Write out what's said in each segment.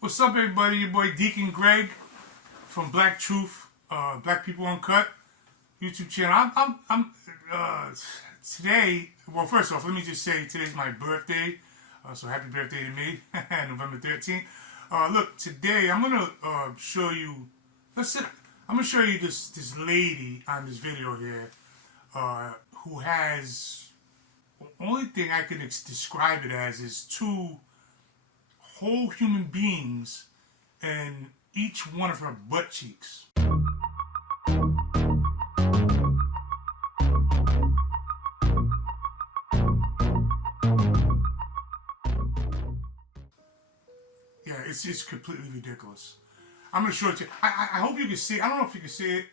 What's up, everybody? Your boy Deacon Greg from Black Truth, Black People Uncut YouTube channel. Today. Well, first off, let me just say today's my birthday, so happy birthday to me, November 13th. Look, today I'm gonna show you. I'm gonna show you this lady on this video here, who has. The only thing I can describe it as is two whole human beings and each one of her butt cheeks. Yeah, it's completely ridiculous. I'm gonna show it to you. I hope you can see. I don't know if you can see it.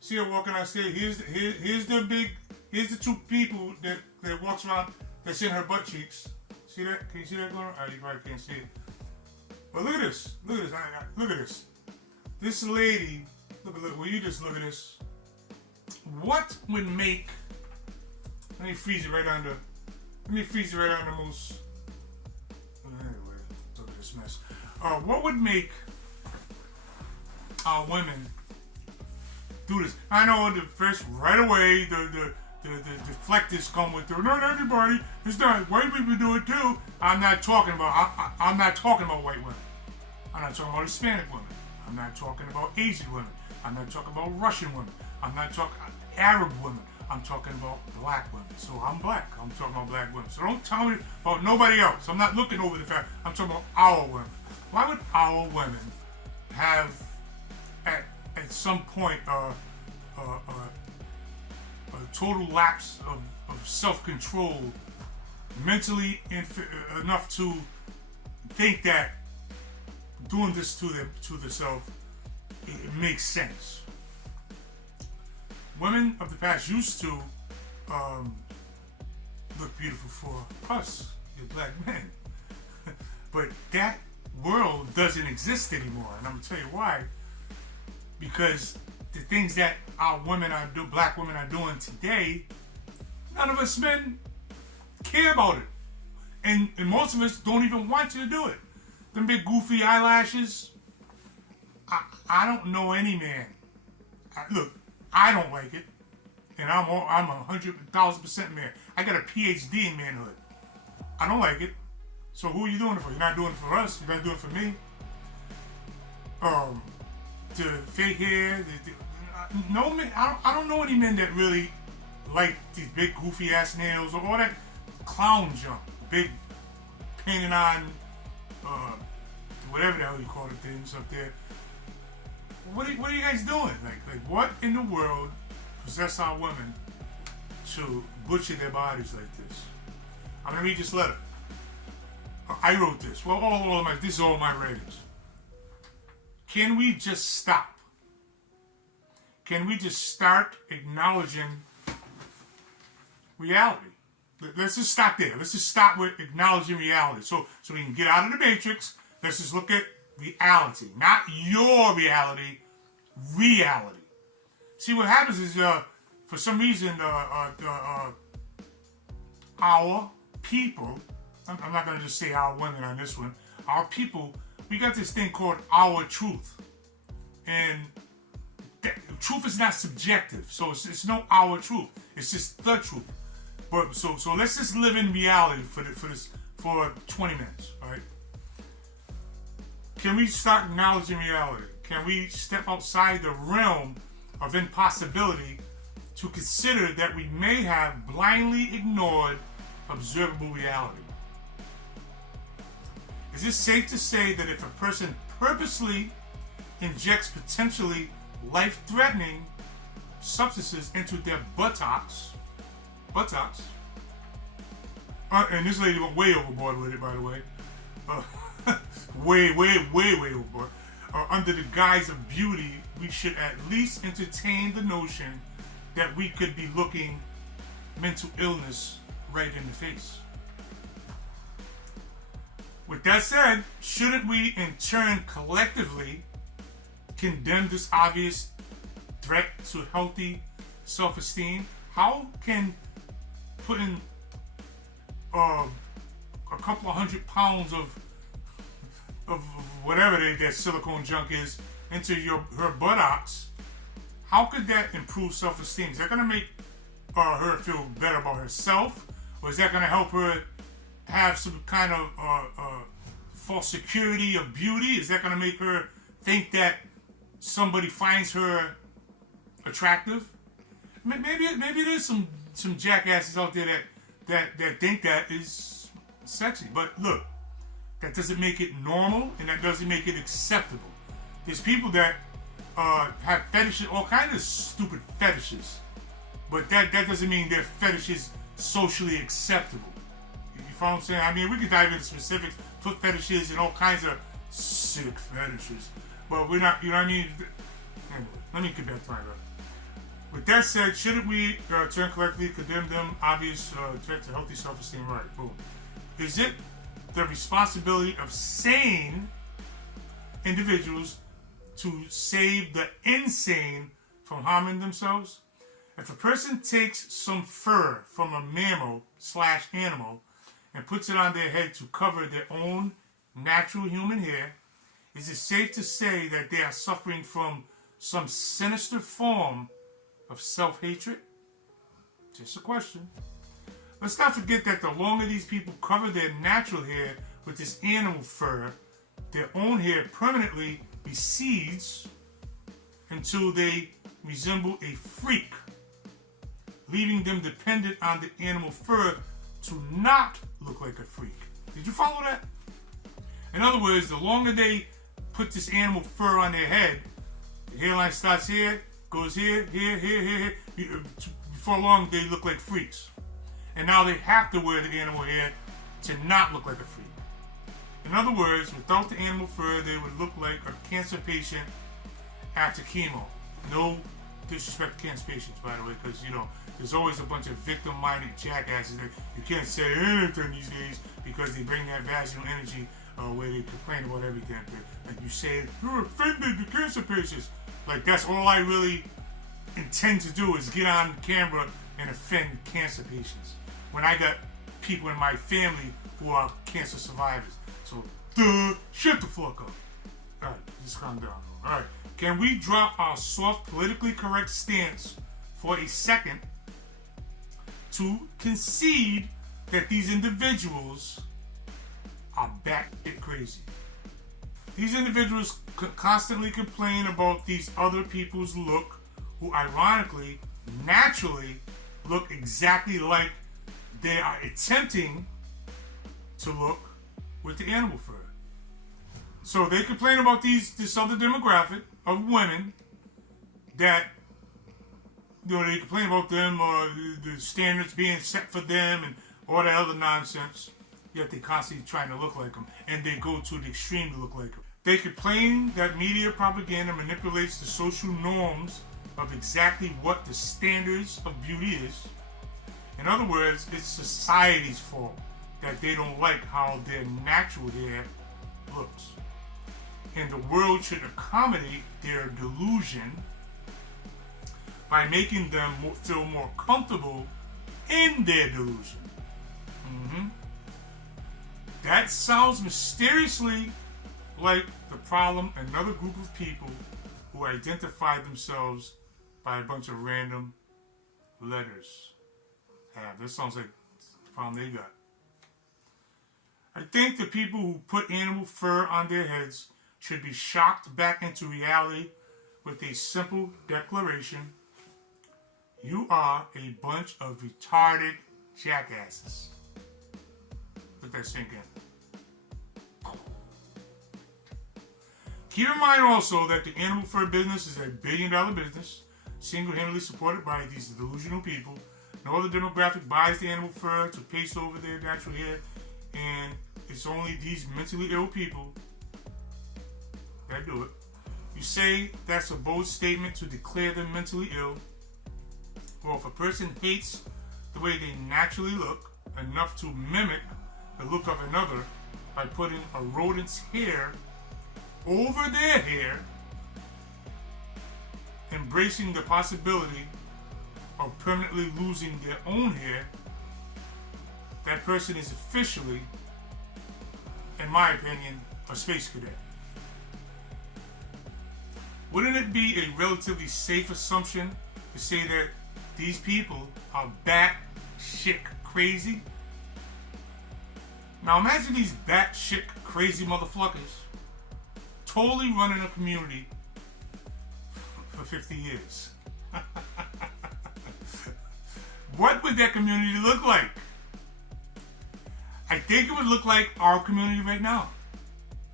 See her walking downstairs. Here's the two people that walks around that's in her butt cheeks. See that? Can you see that going on? Oh, you probably can't see it. But look at this. Look at this. Look at this. This lady. Look. Will you just look at this? What would make? Let me freeze it right under. Let me freeze it right under Moose. Anyway, look at this mess. What would make our women do this? I know the first right away the deflectors come with not everybody. It's not white people do it too. I'm not talking about. I'm not talking about white women. I'm not talking about Hispanic women. I'm not talking about Asian women. I'm not talking about Russian women. I'm not talking Arab women. I'm talking about black women. So I'm black. I'm talking about black women. So don't tell me about nobody else. I'm not looking over the fact. I'm talking about our women. Why would our women have at some point a total lapse of self-control, mentally enough to think that doing this to themselves, it makes sense? Women of the past used to look beautiful for us, the black men. But that world doesn't exist anymore, and I'm gonna tell you why. Because the things that our black women are doing today, none of us men care about it. And most of us don't even want you to do it. Them big goofy eyelashes, I don't know any man. Look, I don't like it. And I'm 100,000% man. I got a PhD in manhood. I don't like it. So who are you doing it for? You're not doing it for us. You're not doing it for me. The fake hair. No man. I don't know any men that really like these big goofy ass nails or all that clown junk. Big painted on whatever the hell you call the things up there. What are you guys doing? Like what in the world possess our women to butcher their bodies like this? I'm gonna read this letter. I wrote this. Well, this is all my writings. Can we just stop? Can we just start acknowledging reality? Let's just stop there. Let's just stop with acknowledging reality. So we can get out of the matrix. Let's just look at reality. Not your reality, reality. See, what happens is, for some reason, our people, I'm not going to just say our women on this one, our people, we got this thing called our truth. And truth is not subjective. So it's no our truth. It's just the truth. But so let's just live in reality for 20 minutes, all right? Can we start acknowledging reality? Can we step outside the realm of impossibility to consider that we may have blindly ignored observable reality? Is it safe to say that if a person purposely injects potentially life-threatening substances into their buttocks, and this lady went way overboard with it, by the way, way overboard, under the guise of beauty, we should at least entertain the notion that we could be looking mental illness right in the face. With that said, shouldn't we in turn collectively condemn this obvious threat to healthy self-esteem? How can putting a couple of 100 pounds of of whatever that silicone junk is into her buttocks, how could that improve self-esteem? Is that going to make her feel better about herself, or is that going to help her have some kind of false security of beauty? Is that going to make her think that somebody finds her attractive? Maybe there's some jackasses out there that think that is sexy. But look, that doesn't make it normal, and that doesn't make it acceptable. There's people that have fetishes, all kinds of stupid fetishes, but that doesn't mean their fetish is socially acceptable. You follow what I'm saying? I mean, we could dive into specifics, foot fetishes and all kinds of sick fetishes, but we're not, you know what I mean? Anyway, let me get back to my brother. With that said, shouldn't we turn collectively condemn them obvious threat to healthy self-esteem? Right, boom. Is it the responsibility of sane individuals to save the insane from harming themselves? If a person takes some fur from a mammal/animal and puts it on their head to cover their own natural human hair, is it safe to say that they are suffering from some sinister form of self-hatred? Just a question. Let's not forget that the longer these people cover their natural hair with this animal fur, their own hair permanently recedes until they resemble a freak, leaving them dependent on the animal fur to not look like a freak. Did you follow that? In other words, the longer they put this animal fur on their head, the hairline starts here, goes here, here. Before long, they look like freaks. And now they have to wear the animal hair to not look like a freak. In other words, without the animal fur, they would look like a cancer patient after chemo. No disrespect to cancer patients, by the way, because, you know, there's always a bunch of victim-minded jackasses that you can't say anything these days because they bring that vaginal energy where they complain about everything. Like you say, you're offended the cancer patients. Like, that's all I really intend to do is get on camera and offend cancer patients when I got people in my family who are cancer survivors. So, shut the fuck up. Alright, just calm down. Alright, can we drop our soft, politically correct stance for a second to concede that these individuals are batshit crazy? These individuals constantly complain about these other people's look, who ironically, naturally, look exactly like they are attempting to look with the animal fur. So they complain about this other demographic of women that, you know, they complain about them or the standards being set for them and all that other nonsense. Yet they constantly trying to look like them, and they go to the extreme to look like them. They complain that media propaganda manipulates the social norms of exactly what the standards of beauty is. In other words, it's society's fault that they don't like how their natural hair looks. And the world should accommodate their delusion by making them feel more comfortable in their delusion. That sounds mysteriously like the problem another group of people who identify themselves by a bunch of random letters have. That sounds like the problem they got. I think the people who put animal fur on their heads should be shocked back into reality with a simple declaration: you are a bunch of retarded jackasses. Let that sink in. Keep in mind also that the animal fur business is a billion-dollar business, single-handedly supported by these delusional people. No other demographic buys the animal fur to paste over their natural hair, and it's only these mentally ill people that do it. You say that's a bold statement to declare them mentally ill. Well, if a person hates the way they naturally look enough to mimic the look of another by putting a rodent's hair over their hair, embracing the possibility of permanently losing their own hair, that person is officially, in my opinion, a a space cadet. Wouldn't it be a relatively safe assumption to say that these people are bat-shit crazy? Now imagine these bat-shit crazy motherfuckers totally running a community for 50 years. What would that community look like? I think it would look like our community right now.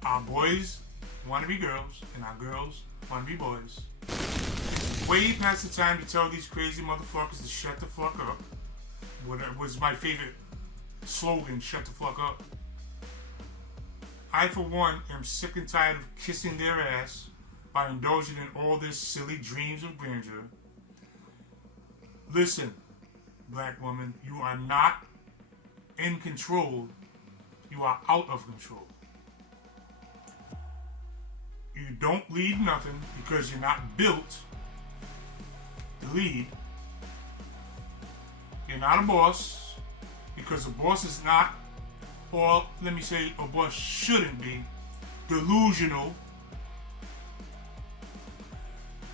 Our boys want to be girls, and our girls want to be boys. Way past the time to tell these crazy motherfuckers to shut the fuck up. What was my favorite slogan, shut the fuck up. I, for one, am sick and tired of kissing their ass by indulging in all their silly dreams of grandeur. Listen, black woman, you are not in control. You are out of control. You don't lead nothing because you're not built to lead. You're not a boss because a boss is not, or let me say, a boss shouldn't be delusional.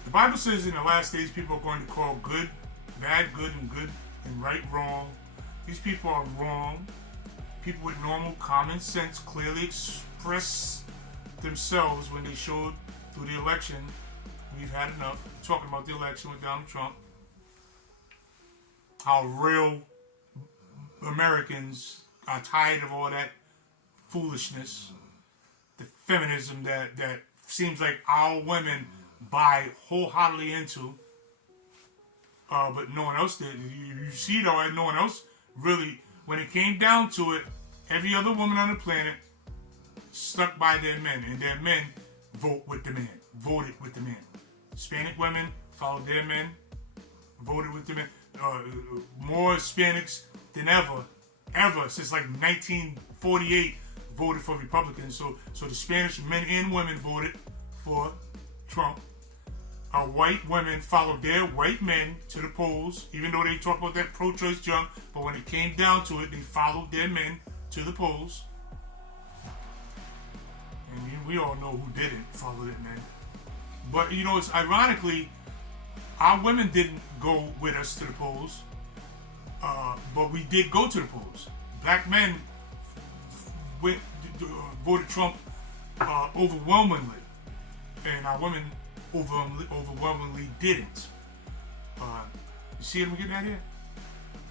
The Bible says in the last days people are going to call good bad, good, and good and right wrong. These people are wrong. People with normal common sense clearly express themselves when they showed through the election. We've had enough talking about the election with Donald Trump. How real Americans are tired of all that foolishness. The feminism that seems like our women buy wholeheartedly into. But no one else did. You see though, no one else really, when it came down to it, every other woman on the planet stuck by their men, and their men voted with the men. Hispanic women followed their men, voted with the men. More Hispanics than ever since like 1948 voted for Republicans. So the Spanish men and women voted for Trump. White women followed their white men to the polls, even though they talk about that pro-choice junk. But when it came down to it, they followed their men to the polls. And we all know who didn't follow their men. But you know, it's ironically, our women didn't go with us to the polls, but we did go to the polls. Black men voted Trump overwhelmingly, and our women overwhelmingly didn't. You see what I'm getting at here?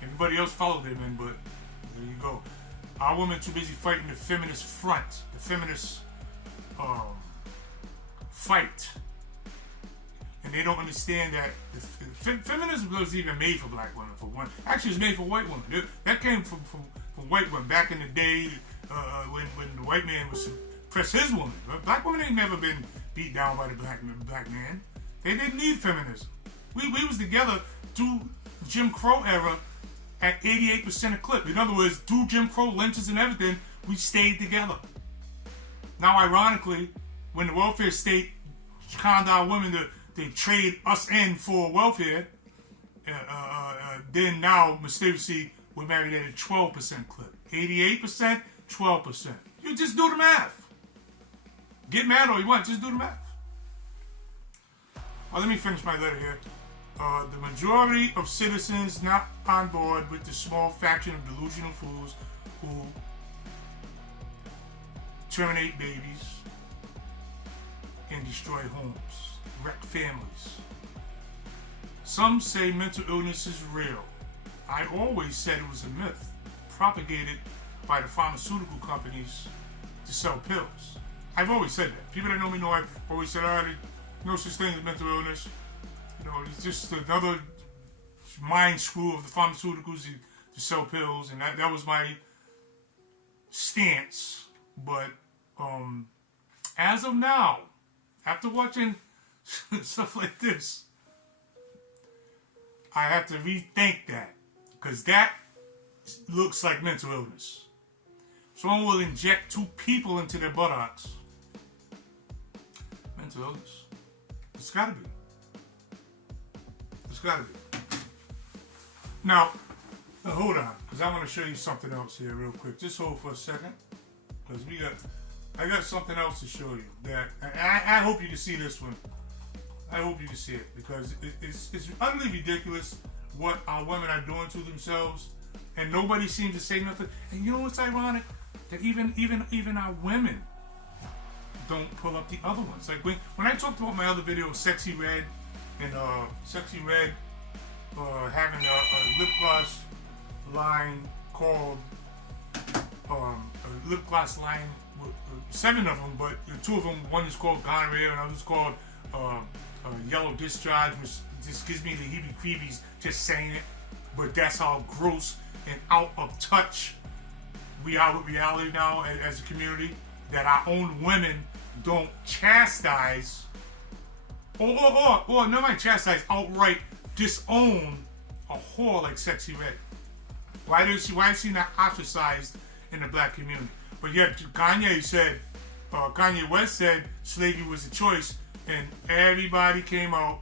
Everybody else followed their men, but there you go. Our women too busy fighting the feminist front, the feminist fight. And they don't understand that feminism was even made for black women, for one. Actually, it was made for white women. That came from white women back in the day when the white man was suppress his woman. Black women ain't never been beat down by the black man. They didn't need feminism. We was together through Jim Crow era at 88% a clip. In other words, through Jim Crow lynches and everything, we stayed together. Now, ironically, when the welfare state conned our women to trade us in for welfare, then now, mysteriously, we're married at a 12% clip. 88%, 12%. You just do the math. Get mad all you want, just do the math. Let me finish my letter here. The majority of citizens not on board with the small faction of delusional fools who terminate babies and destroy homes, wreck families. Some say mental illness is real. I always said it was a myth propagated by the pharmaceutical companies to sell pills. I've always said that. People that know me know I've always said, there's no such thing as mental illness. You know, it's just another mind screw of the pharmaceuticals to sell pills, and that was my stance. But as of now, after watching stuff like this, I have to rethink that, because that looks like mental illness. Someone will inject 2 people into their buttocks. Mental illness. It's gotta be. It's gotta be. Now hold on, because I want to show you something else here real quick. Just hold for a second, because we got I got something else to show you that I hope you can see this one. I hope you can see it because it's utterly ridiculous what our women are doing to themselves, and nobody seems to say nothing. And you know what's ironic? That even our women don't pull up the other ones. Like when I talked about my other video, Sexy Red, and Sexy Red having a lip gloss line called a lip gloss line with 7 of them, but 2 of them, one is called gonorrhea and another is called yellow discharge, which just gives me the heebie-jeebies just saying it. But that's how gross and out of touch we are with reality now as a community, that our own women don't chastise or never mind chastise, outright disown a whore like Sexy Red. Why is she not ostracized in the black community? But yet Kanye West said slavery was a choice, and everybody came out.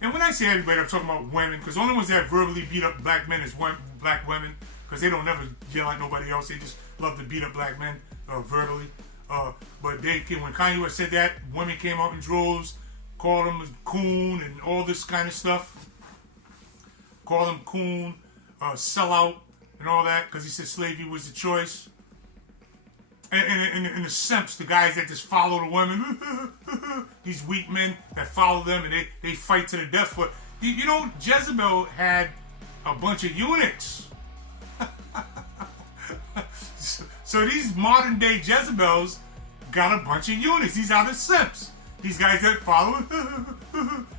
And when I say everybody, I'm talking about women, because the only ones that verbally beat up black men is black women, because they don't never yell at nobody else. They just love to beat up black men verbally. But when Kanye West said that, women came out in droves, called him a coon and all this kind of stuff. Called him coon, sellout, and all that, because he said slavery was the choice. And the simps, the guys that just follow the women, these weak men that follow them and they fight to the death for it. You know, Jezebel had a bunch of eunuchs. So these modern day Jezebels got a bunch of eunuchs. These are the simps. These guys that follow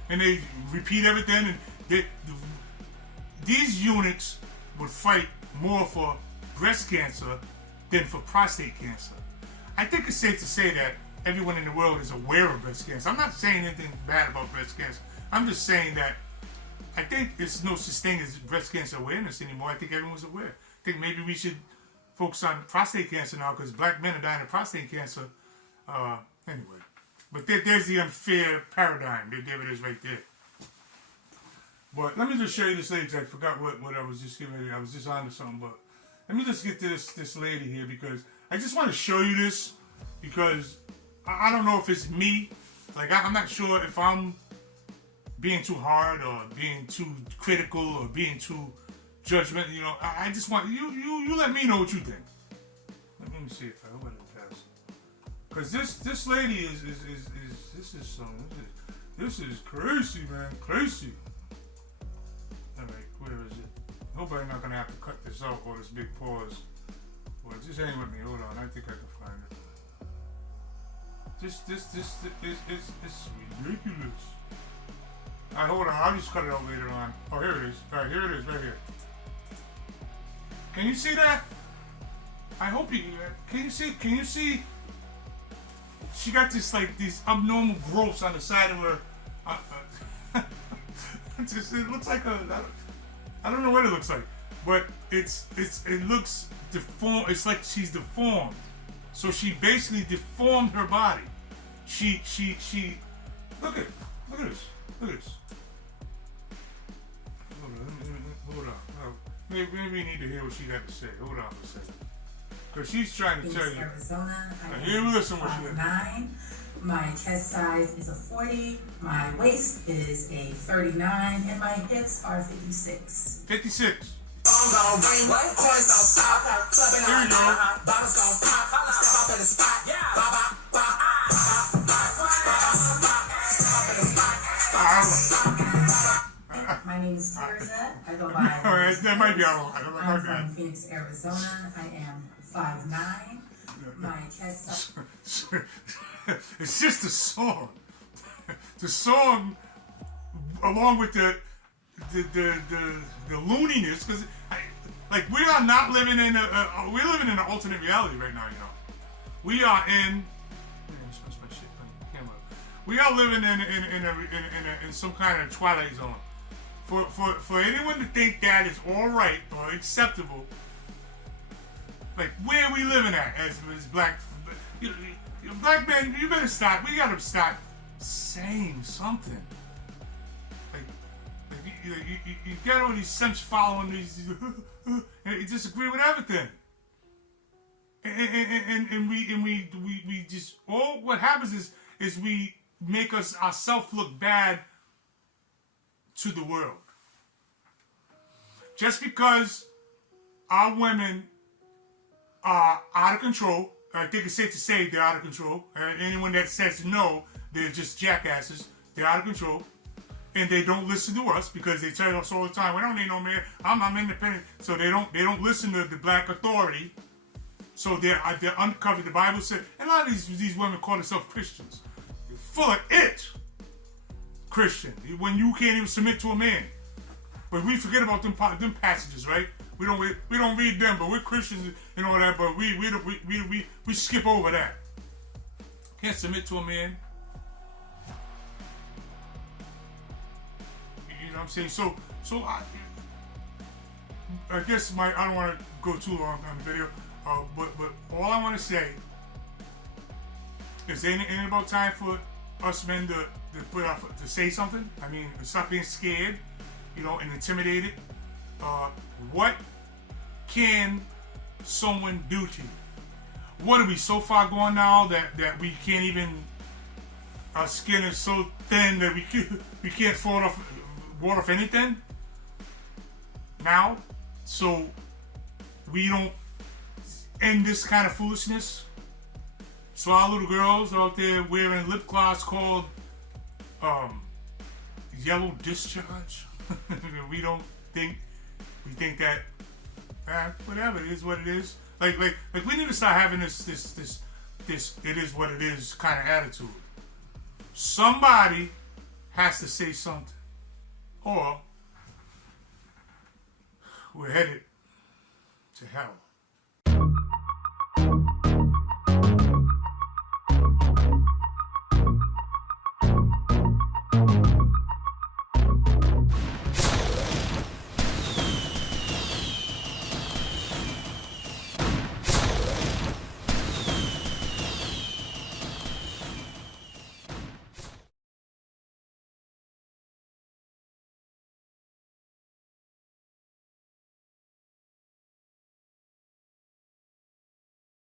and they repeat everything. And these eunuchs would fight more for breast cancer than for prostate cancer. I think it's safe to say that everyone in the world is aware of breast cancer. I'm not saying anything bad about breast cancer. I'm just saying that I think there's no such thing as breast cancer awareness anymore. I think everyone's aware. I think maybe we should focus on prostate cancer now because black men are dying of prostate cancer. Anyway, but there's the unfair paradigm. There it is right there. But let me just show you this lady. I forgot what I was just getting ready. I was just on to something, but let me just get to this lady here because I just want to show you this because I don't know if it's me. Like I'm not sure if I'm being too hard or being too critical or being too judgmental. You know, I just want you let me know what you think. Let me see if I open it fast. Because this lady is this is crazy, man, crazy. All right, where is it? Hope I'm not gonna have to cut this out or this big pause. Well, just hang with me. Hold on, I think I can find it. This it's ridiculous. Alright, hold on. I'll just cut it out later on. Oh, here it is. Alright, here it is, right here. Can you see that? I hope you can. You see? She got this like these abnormal growths on the side of her. It looks like I don't know what it looks like, but it looks deformed. It's like she's deformed. So she basically deformed her body. She look at this. Hold on. Maybe we need to hear what she got to say. Hold on for a second. Because she's trying to tell you. Arizona. Here, listen what she got. 5'9". My chest size is a 40. My waist is a 39. And my hips are 56. 56. My name is Teresa. I go by. That might be all. I'm from Phoenix, Arizona. I am 5'9". My chest size. It's just a song. The song, along with the looniness, because like we are not living in we're living in an alternate reality right now. You know, we are in. We are living in some kind of twilight zone. For anyone to think that is all right or acceptable, like where are we living at as black? Black men, you better stop. We gotta stop saying something. You get all these simps following these, and you disagree with everything. and we just all what happens is we make ourselves look bad to the world. Just because our women are out of control, I think it's safe to say they're out of control. Anyone that says no, they're just jackasses. They're out of control. And they don't listen to us because they tell us all the time, we don't need no man. I'm independent. So they don't listen to the black authority. So they're uncovered. The Bible said, and a lot of these women call themselves Christians. You're full of it. Christian. When you can't even submit to a man. But we forget about them passages, right? We don't read them, but we're Christians and all that. But we skip over that. Can't submit to a man. You know what I'm saying? So I guess I don't want to go too long on the video. But all I want to say is, ain't about time for us men to say something. I mean, stop being scared, and intimidated. What can someone do to you? What are we so far gone now that we can't even? Our skin is so thin that we can't ward off anything now. So we don't end this kind of foolishness. So our little girls out there wearing lip gloss called yellow discharge. we think that whatever, it is what it is. Like we need to start having this it is what it is kind of attitude. Somebody has to say something, or we're headed to hell.